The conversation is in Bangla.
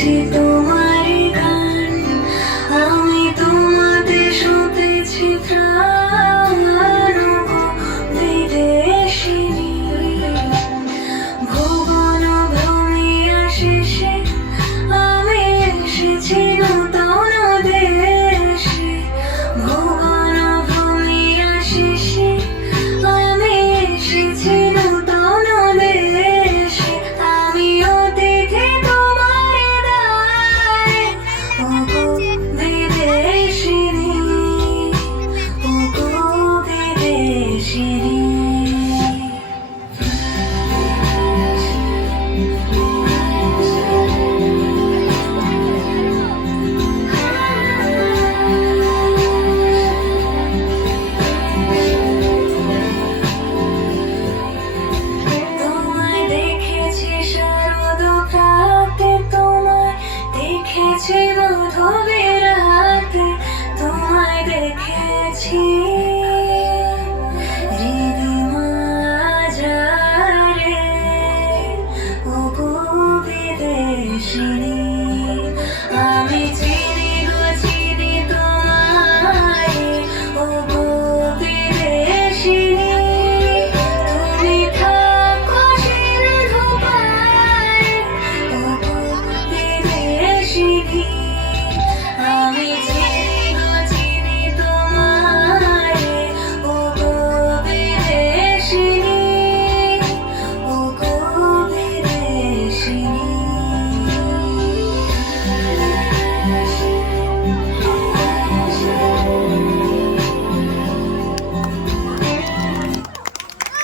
শুনেছি তোমার গান, আমি তোমাতে শুতেছি প্রাণ গো বিদেশিনী। ভুবন ভ্রমিয়া শেষে আমি এসেছি নূতন দেশে। ভুবন ভ্রমিয়া শেষে আমি এসেছি নূতন দেশে। আমি অতিথি তোমার দ্বারে, ওগো বিদেশিনী, ওগো বিদেশিনী। তোমায় দেখেছি শারদ প্রাতে, তোমায় দেখেছি মাধবীর রাতে, তোমায় দেখেছি ঋণী মাঝারে, ওগো বিদেশিনী। আমি চিনি গো চিনি তোমায়, ওগো বিদেশিনী। তুমি থাকো সিন্ধু পাড়ে, ওগো বিদেশিনী।